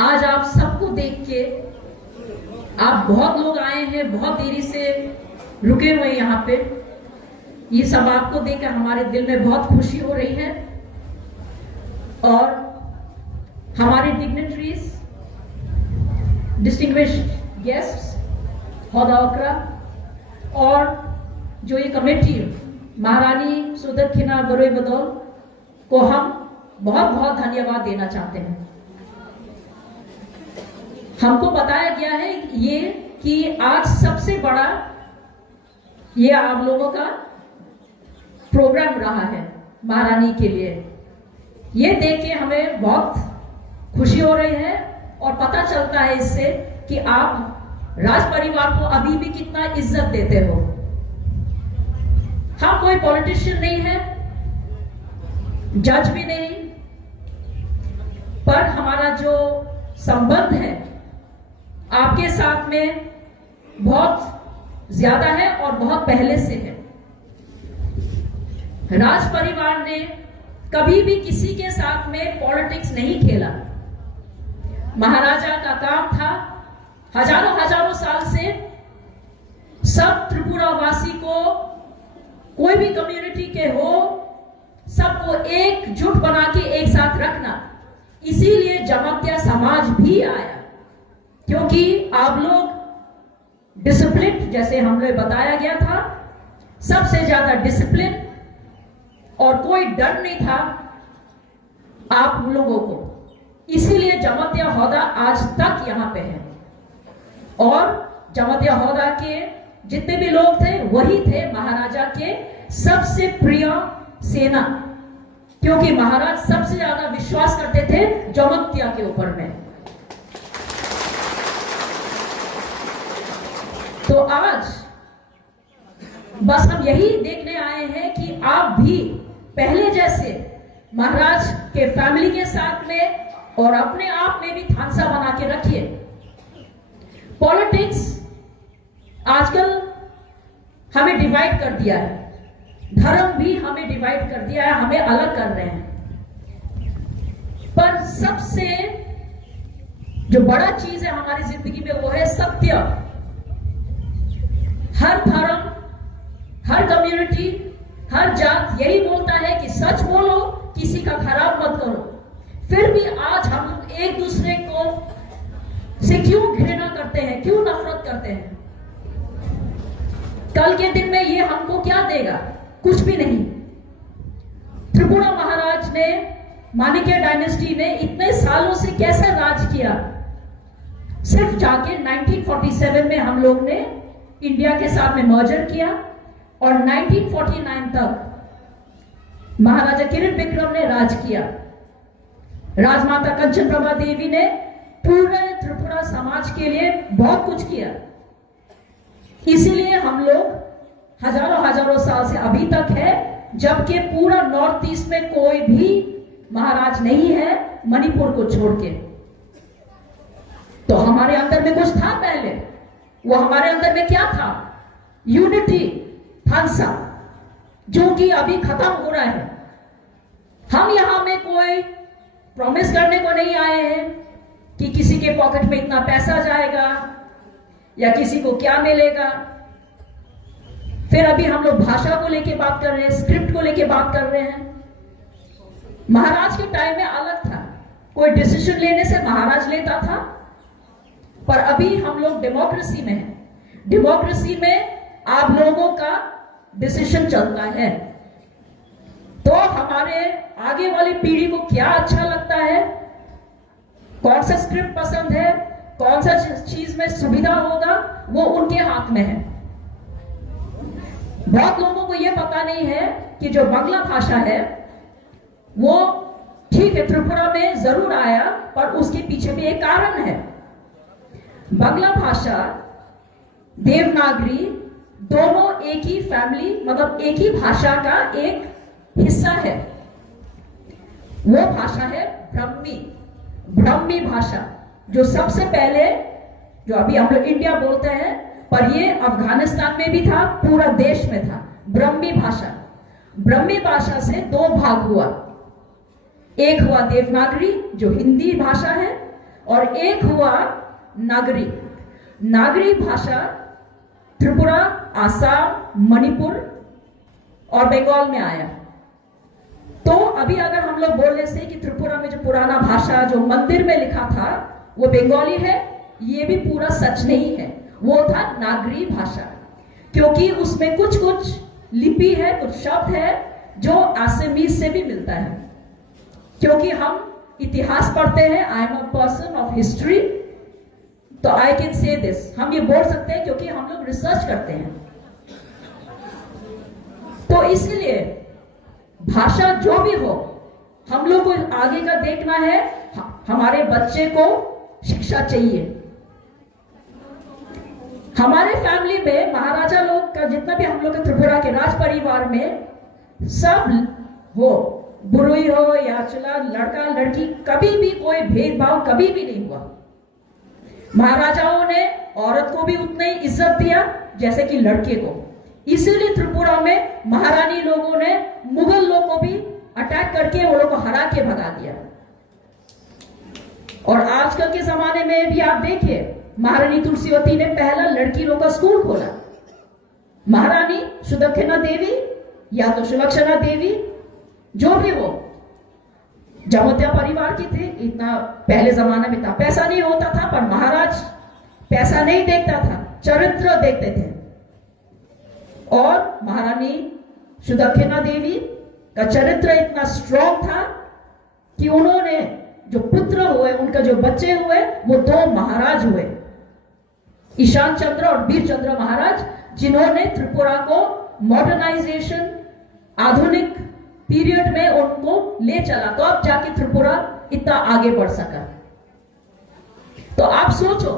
आज आप सबको देख के, आप बहुत लोग आए हैं, बहुत देरी से रुके हुए यहाँ पे, ये सब आपको देखकर हमारे दिल में बहुत खुशी हो रही है। और हमारे डिग्निटरीज, डिस्टिंग्विश्ड गेस्ट्स, हौदा वकरा और जो ये कमेटी महारानी सुदक्षिणा बरोई बदौल को हम बहुत बहुत धन्यवाद देना चाहते हैं। हमको बताया गया है ये कि आज सबसे बड़ा ये आप लोगों का प्रोग्राम रहा है महारानी के लिए। ये देख के हमें बहुत खुशी हो रही है और पता चलता है इससे कि आप राज परिवार को अभी भी कितना इज्जत देते हो। हम कोई पॉलिटिशियन नहीं है, जज भी नहीं, पर हमारा जो संबंध है आपके साथ में बहुत ज्यादा है और बहुत पहले से है। राज परिवार ने कभी भी किसी के साथ में पॉलिटिक्स नहीं खेला। महाराजा का काम था हजारों हजारों साल से सब त्रिपुरा वासी को, कोई भी कम्युनिटी के हो, सबको एकजुट बना के एक साथ रखना। इसीलिए जमातिया समाज भी आया, क्योंकि आप लोग डिसिप्लिन, जैसे हमें बताया गया था, सबसे ज्यादा डिसिप्लिन और कोई डर नहीं था आप लोगों को। इसीलिए जमातिया हौदा आज तक यहां पे है। और जमातिया हौदा के जितने भी लोग थे वही थे महाराजा के सबसे प्रिय सेना, क्योंकि महाराज सबसे ज्यादा विश्वास करते थे जमातिया के ऊपर में। तो आज बस हम यही देखने आए हैं कि आप भी पहले जैसे महाराज के फैमिली के साथ में और अपने आप में भी थानसा बना के रखिए। पॉलिटिक्स आजकल हमें डिवाइड कर दिया है, धर्म भी हमें डिवाइड कर दिया है, हमें अलग कर रहे हैं। पर सबसे जो बड़ा चीज है हमारी जिंदगी में वो है सत्य। हर धर्म, हर कम्युनिटी, हर जात यही बोलता है कि सच बोलो, किसी का खराब मत करो। फिर भी आज हम लोग एक दूसरे को से क्यों घृणा करते हैं, क्यों नफरत करते हैं? कल के दिन में ये हमको क्या देगा? कुछ भी नहीं। त्रिपुरा महाराज ने, माणिक्य डायनेस्टी ने इतने सालों से कैसे राज किया? सिर्फ जाके 1947 में हम लोग ने इंडिया के साथ में मर्जर किया और 1949 तक महाराजा किरण विक्रम ने राज किया। राजमाता कंचन प्रभा देवी ने पूरे त्रिपुरा समाज के लिए बहुत कुछ किया। इसीलिए हम लोग हजारों हजारों साल से अभी तक है, जबकि पूरा नॉर्थ ईस्ट में कोई भी महाराज नहीं है मणिपुर को छोड़ के। तो हमारे अंदर में कुछ था पहले, वो हमारे अंदर में क्या था? यूनिटी, थानसा, जो कि अभी खत्म हो रहा है। हम यहां में कोई प्रॉमिस करने को नहीं आए हैं कि किसी के पॉकेट में इतना पैसा जाएगा या किसी को क्या मिलेगा। फिर अभी हम लोग भाषा को लेके बात कर रहे हैं, स्क्रिप्ट को लेके बात कर रहे हैं। महाराज के टाइम में अलग था, कोई डिसीजन लेने से महाराज लेता था, पर अभी हम लोग डेमोक्रेसी में हैं। डेमोक्रेसी में आप लोगों का डिसीजन चलता है। तो हमारे आगे वाली पीढ़ी को क्या अच्छा लगता है, कौन सा स्क्रिप्ट पसंद है, कौन सा चीज में सुविधा होगा, वो उनके हाथ में है। बहुत लोगों को यह पता नहीं है कि जो बांग्ला भाषा है वो ठीक है त्रिपुरा में जरूर आया, पर उसके पीछे भी एक कारण है। बांग्ला भाषा, देवनागरी दोनों एक ही फैमिली, मतलब एक ही भाषा का एक हिस्सा है। वो भाषा है ब्राह्मी भाषा, जो सबसे पहले, जो अभी हम लोग इंडिया बोलते हैं, पर ये अफगानिस्तान में भी था, पूरा देश में था। ब्राह्मी भाषा से दो भाग हुआ। एक हुआ देवनागरी, जो हिंदी भाषा है, और एक हुआ नागरी। नागरी भाषा त्रिपुरा, आसाम, मणिपुर और बंगाल में आया। तो अभी अगर हम लोग बोल रहे थे कि त्रिपुरा में जो पुराना भाषा जो मंदिर में लिखा था वो बंगाली है, ये भी पूरा सच नहीं है। वो था नागरी भाषा, क्योंकि उसमें कुछ कुछ लिपि है, कुछ शब्द है जो आसामीज से भी मिलता है। क्योंकि हम इतिहास पढ़ते हैं, I am a person of history, तो आई कैन से दिस, हम ये बोल सकते हैं क्योंकि हम लोग रिसर्च करते हैं। तो इसलिए भाषा जो भी हो, हम लोग को आगे का देखना है, हमारे बच्चे को शिक्षा चाहिए। हमारे फैमिली में महाराजा लोग का जितना भी हम लोग के त्रिपुरा के राज परिवार में सब हो, बुरुई हो या चला लड़का लड़की, कभी भी कोई भेदभाव कभी भी नहीं हुआ। महाराजाओं ने औरत को भी उतना ही इज्जत दिया जैसे कि लड़के को। इसीलिए त्रिपुरा में महारानी लोगों ने मुगल लोगों को भी अटैक करके वो लोग को हरा के भगा दिया। और आजकल के जमाने में भी आप देखिए, महारानी तुलसीवती ने पहला लड़की लोग का स्कूल खोला। महारानी सुदक्षिणा देवी या तो सुलक्षणा देवी, जो भी हो, जमोत्या परिवार की थी। इतना पहले जमाना में था, पैसा नहीं होता था, पर महाराज पैसा नहीं देखता था, चरित्र देखते थे। और महारानी सुदक्षिणा देवी का चरित्र इतना स्ट्रॉन्ग था कि उन्होंने जो पुत्र हुए, उनका जो बच्चे हुए, वो 2 महाराज हुए, ईशान चंद्र और वीर चंद्र महाराज, जिन्होंने त्रिपुरा को मॉडर्नाइजेशन, आधुनिक पीरियड में उनको ले चला। तो अब जाके त्रिपुरा इतना आगे बढ़ सका। तो आप सोचो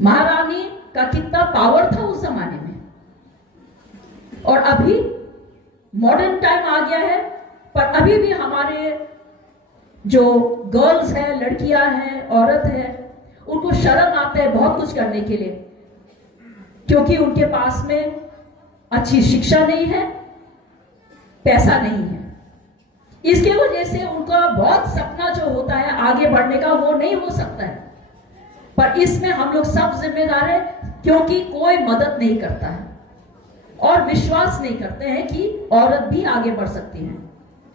महारानी का कितना पावर था उस जमाने में। और अभी मॉडर्न टाइम आ गया है, पर अभी भी हमारे जो गर्ल्स हैं, लड़कियां हैं, औरत है, उनको शर्म आता है बहुत कुछ करने के लिए, क्योंकि उनके पास में अच्छी शिक्षा नहीं है, पैसा नहीं है। इसके वजह से उनका बहुत सपना जो होता है आगे बढ़ने का, वो नहीं हो सकता है। पर इसमें हम लोग सब जिम्मेदार हैं, क्योंकि कोई मदद नहीं करता है और विश्वास नहीं करते हैं कि औरत भी आगे बढ़ सकती है।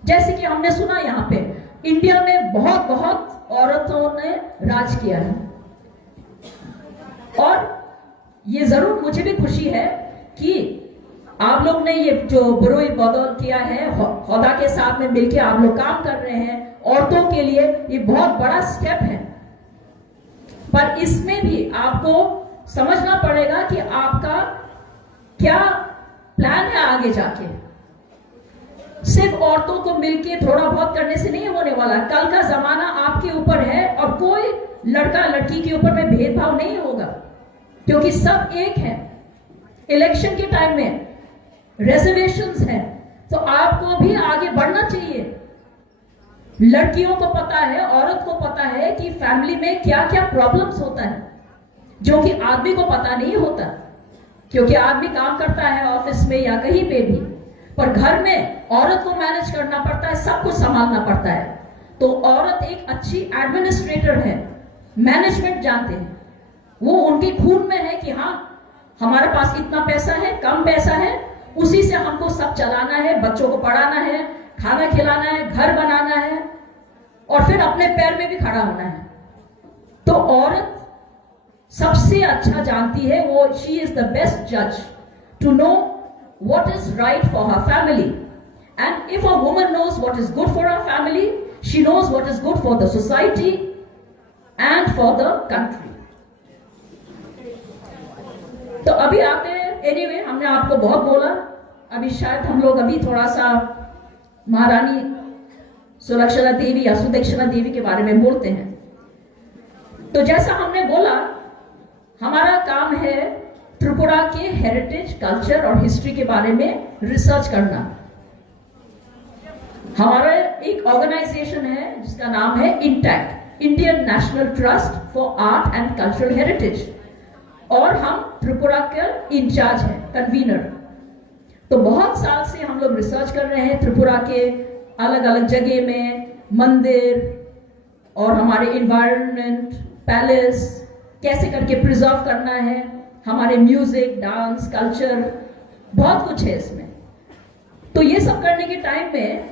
जैसे कि हमने सुना यहाँ पे इंडिया में बहुत बहुत औरतों ने राज किया है। और ये जरूर मुझे भी खुशी है कि आप लोग ने ये जो बुरुई बदौल किया है, हौदा के साथ में मिलकर आप लोग काम कर रहे हैं औरतों के लिए, ये बहुत बड़ा स्टेप है। पर इसमें भी आपको समझना पड़ेगा कि आपका क्या प्लान है आगे जाके। सिर्फ औरतों को मिलके थोड़ा बहुत करने से नहीं होने वाला। कल का जमाना आपके ऊपर है और कोई लड़का लड़की के ऊपर में भेदभाव नहीं होगा, क्योंकि सब एक है। इलेक्शन के टाइम में रिजर्वेशंस है, तो आपको भी आगे बढ़ना चाहिए। लड़कियों को पता है, औरत को पता है कि फैमिली में क्या क्या प्रॉब्लम्स होता है, जो कि आदमी को पता नहीं होता, क्योंकि आदमी काम करता है ऑफिस में या कहीं पे भी, पर घर में औरत को मैनेज करना पड़ता है, सब कुछ संभालना पड़ता है। तो औरत एक अच्छी एडमिनिस्ट्रेटर है, मैनेजमेंट जानते हैं, वो उनके खून में है कि हाँ हमारे पास इतना पैसा है, कम पैसा है, उसी से हमको सब चलाना है, बच्चों को पढ़ाना है, खाना खिलाना है, घर बनाना है और फिर अपने पैर में भी खड़ा होना है। तो औरत सबसे अच्छा जानती है, वो शी इज द बेस्ट जज to know what is right for her family. And if a woman knows what is good for her family, she knows what is good for the society and for the country. तो अभी आते हैं, anyway, हमने आपको बहुत बोला, अभी शायद हम लोग अभी थोड़ा सा महारानी सुलक्षणा देवी या सुदक्षिणा देवी के बारे में बोलते हैं। तो जैसा हमने बोला, हमारा काम है त्रिपुरा के हेरिटेज, कल्चर और हिस्ट्री के बारे में रिसर्च करना। हमारा एक ऑर्गेनाइजेशन है जिसका नाम है intact, Indian national trust for art and cultural heritage, और हम त्रिपुरा के इंचार्ज हैं, कन्वीनर। तो बहुत साल से हम लोग रिसर्च कर रहे हैं त्रिपुरा के अलग अलग जगह में, मंदिर, और हमारे इन्वायरमेंट, पैलेस कैसे करके प्रिजर्व करना है, हमारे म्यूजिक, डांस, कल्चर, बहुत कुछ है इसमें। तो ये सब करने के टाइम में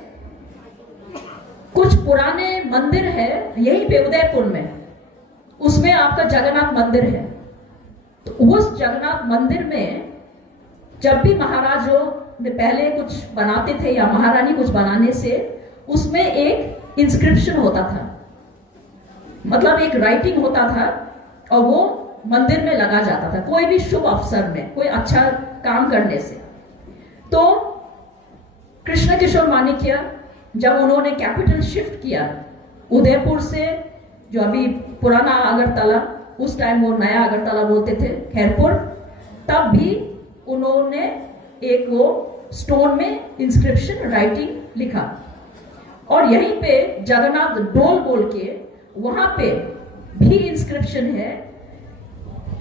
कुछ पुराने मंदिर है यही पे उदयपुर में, उसमें आपका जगन्नाथ मंदिर है। तो उस जगन्नाथ मंदिर में जब भी महाराजों ने पहले कुछ बनाते थे या महारानी कुछ बनाने से, उसमें एक इंस्क्रिप्शन होता था, मतलब एक राइटिंग होता था, और वो मंदिर में लगा जाता था कोई भी शुभ अवसर में, कोई अच्छा काम करने से। तो कृष्ण किशोर मानिक्य जब उन्होंने कैपिटल शिफ्ट किया उदयपुर से, जो अभी पुराना अगरतला, उस टाइम वो नया अगरतला बोलते थे, खैरपुर, तब भी उन्होंने एक वो स्टोन में इंस्क्रिप्शन राइटिंग लिखा। और यहीं पे जगन्नाथ डोल बोल के वहां पे भी इंस्क्रिप्शन है।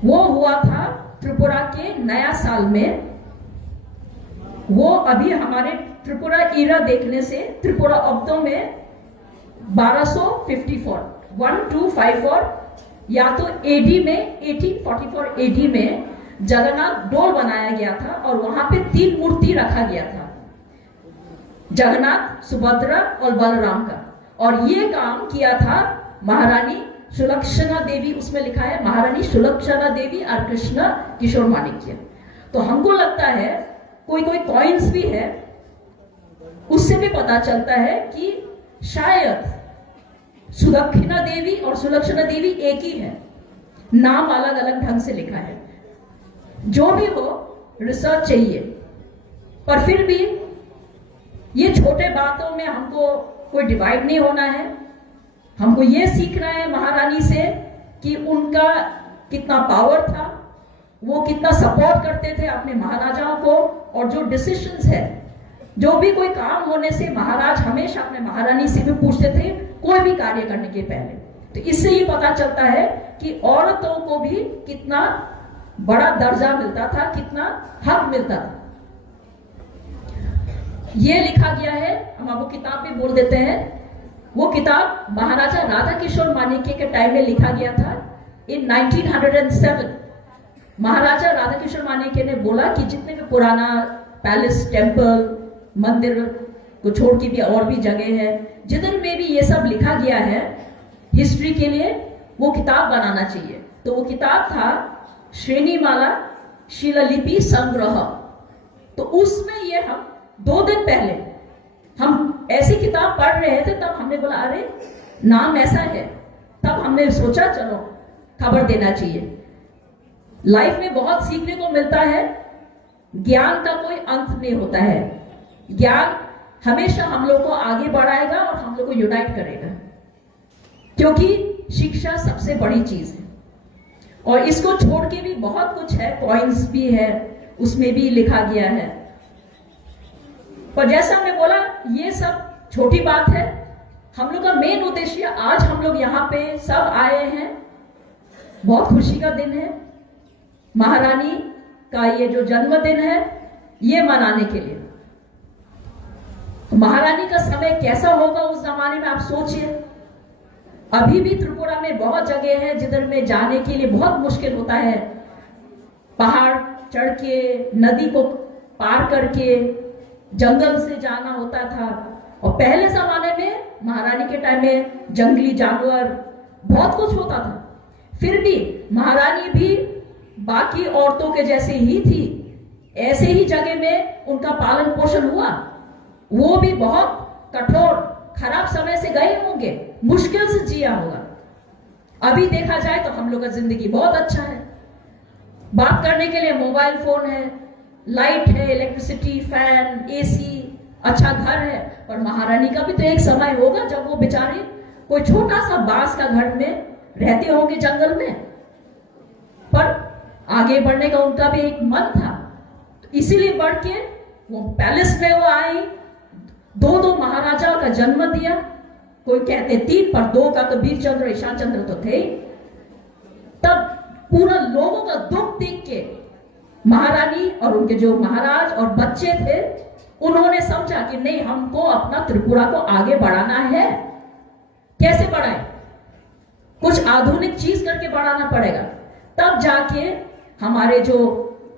वो हुआ था त्रिपुरा के नया साल में। वो अभी हमारे त्रिपुरा ईरा देखने से त्रिपुरा अब्दों में 1254 या तो एडी में 1844 एडी में जगन्नाथ डोल बनाया गया था, और वहां पे 3 मूर्ति रखा गया था, जगन्नाथ, सुभद्रा और बलराम का। और ये काम किया था महारानी सुलक्षणा देवी, उसमें लिखा है महारानी सुलक्षणा देवी और कृष्ण किशोर मानिक्य। तो हमको लगता है कोई कोई कॉइन्स भी है, उससे भी पता चलता है कि शायद सुदक्षिणा देवी और सुलक्षणा देवी एक ही है, नाम अलग अलग ढंग से लिखा है। जो भी हो, रिसर्च चाहिए, पर फिर भी ये छोटे बातों में हमको कोई डिवाइड नहीं होना है। हमको ये सीखना है महारानी से कि उनका कितना पावर था, वो कितना सपोर्ट करते थे अपने महाराजाओं को, और जो डिसीजंस है, जो भी कोई काम होने से महाराज हमेशा अपने महारानी से भी पूछते थे कोई भी कार्य करने के पहले। तो इससे ये पता चलता है कि औरतों को भी कितना बड़ा दर्जा मिलता था, कितना हक मिलता था। ये लिखा गया है, हम आपको किताब भी बोल देते हैं। वो किताब महाराजा राधा किशोर मानिक्य के टाइम में लिखा गया था इन 1907। महाराजा राधा किशोर मानिक्य ने बोला कि जितने भी पुराना पैलेस, टेम्पल, मंदिर को छोड़ के भी और भी जगह है जिधर में भी ये सब लिखा गया है हिस्ट्री के लिए, वो किताब बनाना चाहिए। तो वो किताब था श्रेणीमाला शिलालिपि संग्रह। तो उसमें ये हम 2 दिन पहले हम ऐसी किताब पढ़ रहे थे, तब हमने बोला अरे नाम ऐसा है, तब हमने सोचा चलो खबर देना चाहिए। लाइफ में बहुत सीखने को मिलता है, ज्ञान का कोई अंत नहीं होता है। ज्ञान हमेशा हम लोग को आगे बढ़ाएगा और हम लोग को यूनाइट करेगा, क्योंकि शिक्षा सबसे बड़ी चीज है। और इसको छोड़ के भी बहुत कुछ है, पॉइंट्स भी है, उसमें भी लिखा गया है। पर जैसा हमने बोला, ये सब छोटी बात है। हम लोग का मेन उद्देश्य, आज हम लोग यहाँ पे सब आए हैं, बहुत खुशी का दिन है, महारानी का ये जो जन्मदिन है ये मनाने के लिए। महारानी का समय कैसा होगा उस जमाने में, आप सोचिए। अभी भी त्रिपुरा में बहुत जगह है जिधर में जाने के लिए बहुत मुश्किल होता है, पहाड़ चढ़ के, नदी को पार करके, जंगल से जाना होता था। और पहले जमाने में महारानी के टाइम में जंगली जानवर बहुत कुछ होता था, फिर भी महारानी भी बाकी औरतों के जैसे ही थी, ऐसे ही जगह में उनका पालन पोषण हुआ। वो भी बहुत कठोर खराब समय से गए होंगे, मुश्किल से जिया होगा। अभी देखा जाए तो हम लोग का जिंदगी बहुत अच्छा है, बात करने के लिए मोबाइल फोन है, लाइट है, इलेक्ट्रिसिटी, फैन, एसी, अच्छा घर है। पर महारानी का भी तो एक समय होगा जब वो बेचारे कोई छोटा सा बांस का घर में रहते होंगे जंगल में, पर आगे बढ़ने का उनका भी एक मन था। तो इसीलिए बढ़ के वो पैलेस में वो आई, 2 महाराजाओं का जन्म दिया। कोई कहते 3, पर 2 का तो वीर चंद्र, ईशान चंद्र तो थे। तब पूरा लोगों का दुख देख के महारानी और उनके जो महाराज और बच्चे थे, उन्होंने समझा कि नहीं, हमको अपना त्रिपुरा को आगे बढ़ाना है। कैसे बढ़ाए? आधुनिक चीज करके बढ़ाना पड़ेगा, तब जाके हमारे जो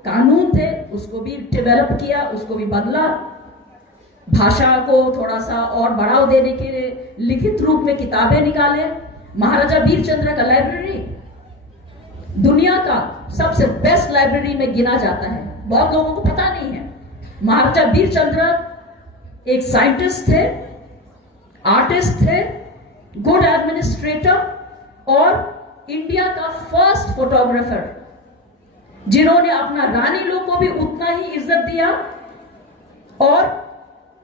कानून थे उसको भी डेवलप किया, उसको भी बदला, भाषा को थोड़ा सा और बढ़ावा देने के लिए लिखित रूप में किताबें निकाले। महाराजा वीरचंद्र का लाइब्रेरी दुनिया का सबसे बेस्ट लाइब्रेरी में गिना जाता है, बहुत लोगों को पता नहीं है। महाराजा वीरचंद्र एक साइंटिस्ट थे, आर्टिस्ट थे, गुड एडमिनिस्ट्रेटर और इंडिया का फर्स्ट फोटोग्राफर, जिन्होंने अपना रानी लोग को भी उतना ही इज्जत दिया और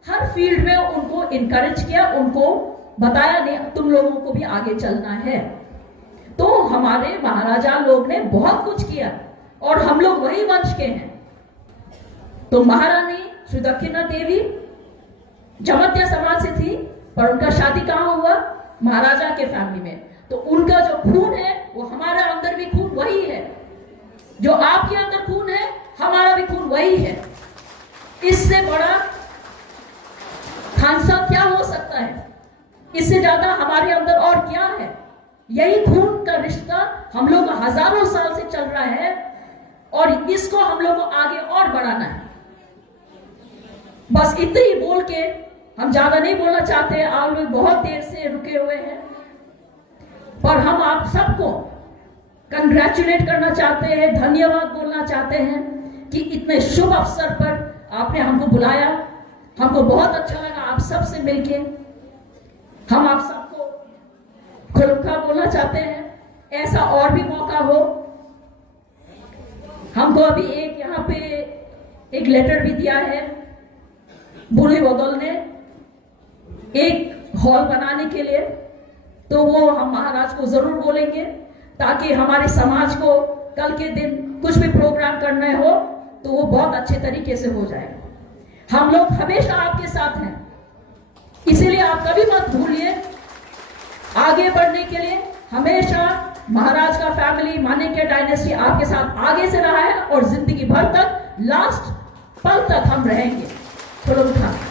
हर फील्ड में उनको इनकरेज किया, उनको बताया नहीं तुम लोगों को भी आगे चलना है। तो हमारे महाराजा लोग ने बहुत कुछ किया और हम लोग वही वंश के हैं। तो महारानी श्री दक्षिणा देवी जमत्या समाज से थी, पर उनका शादी कहां हुआ? महाराजा के फैमिली में। तो उनका जो खून है वो हमारे अंदर भी खून वही है, जो आपके अंदर खून है हमारा भी खून वही है। इससे बड़ा खानसा क्या हो सकता है? इससे ज्यादा हमारे अंदर और क्या है? यही खून का रिश्ता हम लोग हजारों साल से चल रहा है और इसको हम लोग को आगे और बढ़ाना है। बस इतने ही बोल के हम ज्यादा नहीं बोलना चाहते, आप लोग बहुत देर से रुके हुए हैं, पर हम आप सबको कंग्रेचुलेट करना चाहते हैं, धन्यवाद बोलना चाहते हैं कि इतने शुभ अवसर पर आपने हमको बुलाया। हमको बहुत अच्छा लगा आप सबसे मिलके। हम आप सबको खुलखा बोलना चाहते हैं, ऐसा और भी मौका हो। हमको अभी एक यहाँ पे एक लेटर भी दिया है बुरी बदल ने एक हॉल बनाने के लिए, तो वो हम महाराज को जरूर बोलेंगे ताकि हमारे समाज को कल के दिन कुछ भी प्रोग्राम करना हो तो वो बहुत अच्छे तरीके से हो जाए। हम लोग हमेशा आपके साथ हैं, इसीलिए आप कभी मत भूलिए आगे बढ़ने के लिए हमेशा महाराज का फैमिली, माणिक्य डायनेस्टी आपके साथ आगे से रहा है और जिंदगी भर तक, लास्ट पल तक हम रहेंगे। खुलम खान।